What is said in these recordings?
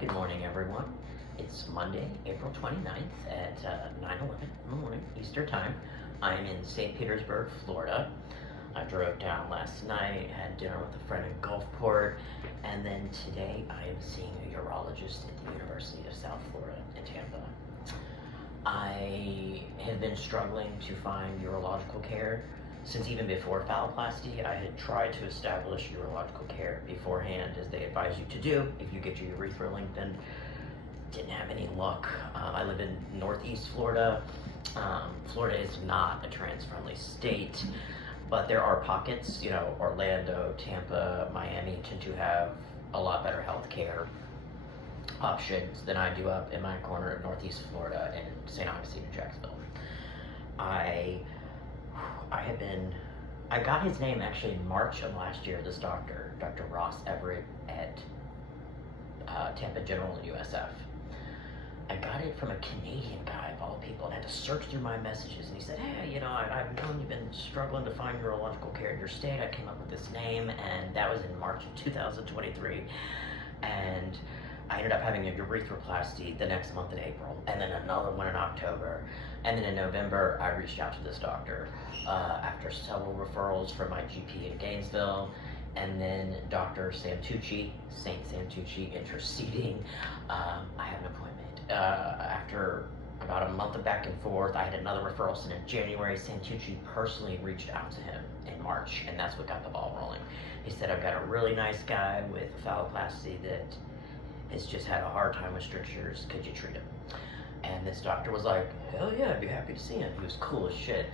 Good morning, everyone. It's Monday, April 29th at 9:11 in the morning, Eastern Time. I'm in St. Petersburg, Florida. I drove down last night, had dinner with a friend in Gulfport, and then today I am seeing a urologist at the University of South Florida in Tampa. I have been struggling to find urological care since even before phalloplasty. I had tried to establish urological care beforehand, as they advise you to do if you get your urethra linked, and didn't have any luck. I live in Northeast Florida. Florida is not a trans-friendly state, but there are pockets, Orlando, Tampa, Miami tend to have a lot better health care options than I do up in my corner of Northeast Florida in St. Augustine and Jacksonville. I got his name actually in March of last year, this doctor, Dr. Ross Everett at Tampa General and USF. I got it from a Canadian guy of all people, and I had to search through my messages, and he said, hey, I've known you've been struggling to find urological care in your state. I came up with this name, and that was in March of 2023, and I ended up having a urethroplasty the next month in April, and then another one in October, and then in November I reached out to this doctor after several referrals from my GP in Gainesville, and then Dr. Santucci, Saint Santucci, interceding. I had an appointment. After about a month of back and forth, I had another referral sent in January. Santucci personally reached out to him in March, and that's what got the ball rolling. He said, I've got a really nice guy with a phalloplasty that has just had a hard time with strictures. Could you treat him? And this doctor was like, hell yeah, I'd be happy to see him. He was cool as shit.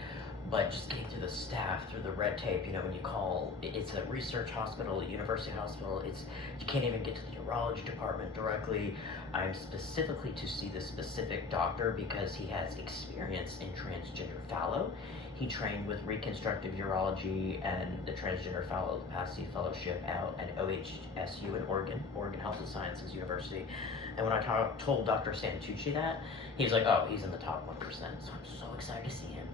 But just getting through the staff, through the red tape, when you call, it's a research hospital, a university hospital, you can't even get to the urology department directly. I'm specifically to see this specific doctor because he has experience in transgender Phallo. He trained with reconstructive urology and the transgender phalloplasty fellowship out at OHSU in Oregon Health and Sciences University. And when I told Dr. Santucci that, he was like, oh, he's in the top 1%. So I'm so excited to see him.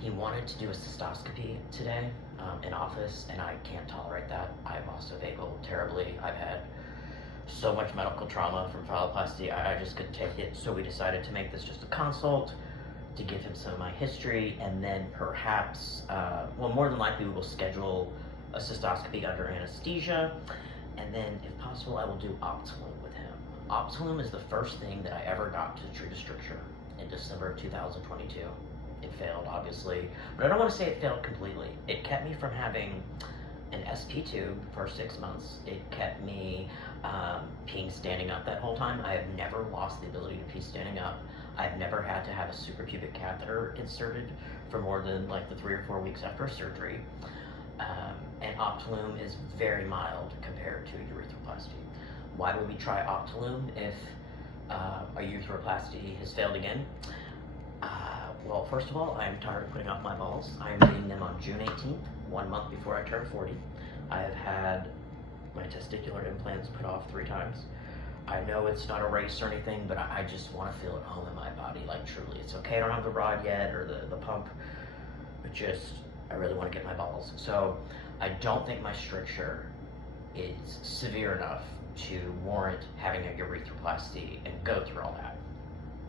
He wanted to do a cystoscopy today in office, and I can't tolerate that. I'm also vagal terribly. I've had so much medical trauma from phalloplasty, I just couldn't take it. So we decided to make this just a consult to give him some of my history, and then perhaps, more than likely we will schedule a cystoscopy under anesthesia, and then if possible I will do Optilume with him. Optilume is the first thing that I ever got to treat a stricture in December of 2022. It failed, obviously, but I don't want to say it failed completely. It kept me from having an SP tube for 6 months. It kept me peeing standing up that whole time. I have never lost the ability to pee standing up. I've never had to have a suprapubic catheter inserted for more than the 3 or 4 weeks after surgery. And Optilume is very mild compared to a urethroplasty. Why would we try Optilume if a urethroplasty has failed again? Well, first of all, I'm tired of putting off my balls. I'm getting them on June 18th, 1 month before I turn 40. I have had my testicular implants put off 3 times. I know it's not a race or anything, but I just want to feel at home in my body, truly. It's okay, I don't have the rod yet or the pump, but I really want to get my balls. So I don't think my stricture is severe enough to warrant having a urethroplasty and go through all that.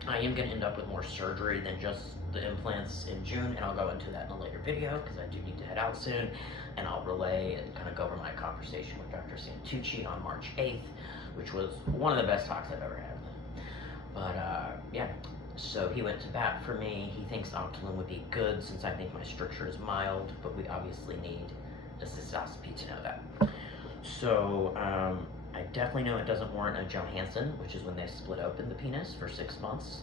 I am going to end up with more surgery than just the implants in June, and I'll go into that in a later video because I do need to head out soon, and I'll relay and kind of go over my conversation with Dr. Santucci on March 8th, which was one of the best talks I've ever had with him. But yeah, so he went to bat for me. He thinks Optilume would be good since I think my stricture is mild, but we obviously need a cystoscopy to know that. So I definitely know it doesn't warrant a Johansson, which is when they split open the penis for 6 months.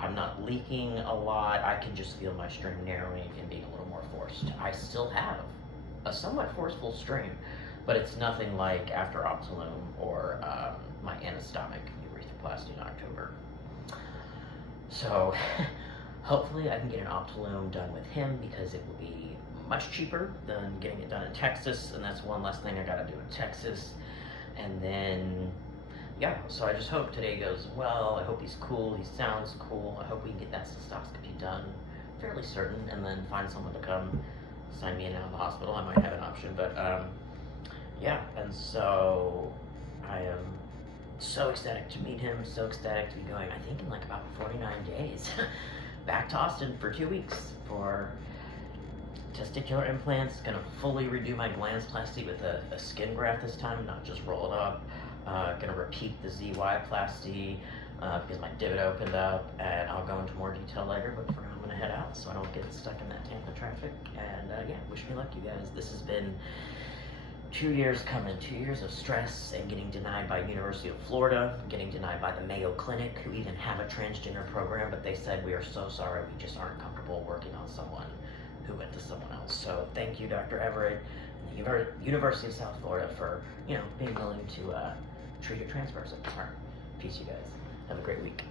I'm not leaking a lot. I can just feel my stream narrowing and being a little more forced. I still have a somewhat forceful stream, but it's nothing like after Optilume or my anastomic urethroplasty in October. So hopefully I can get an Optilume done with him because it will be much cheaper than getting it done in Texas, and that's one less thing I gotta do in Texas. And then, yeah, so I just hope today goes well. I hope he's cool, he sounds cool. I hope we can get that cystoscopy done fairly certain, and then find someone to come sign me in and out of the hospital. I might have an option, but yeah, and so I am So ecstatic to meet him, so ecstatic to be going, I think in like about 49 days, back to Austin for 2 weeks for testicular implants. Gonna fully redo my glandsplasty with a skin graft this time, not just roll it up. Gonna repeat the ZY-plasty because my divot opened up, and I'll go into more detail later, but for now I'm gonna head out so I don't get stuck in that Tampa traffic. And yeah, wish me luck, you guys. This has been 2 years coming, 2 years of stress and getting denied by University of Florida, getting denied by the Mayo Clinic, who even have a transgender program, but they said, we are so sorry, we just aren't comfortable working on someone who went to someone else. So thank you, Dr. Everett, and the University of South Florida for, being willing to treat a trans person. All right, peace, you guys. Have a great week.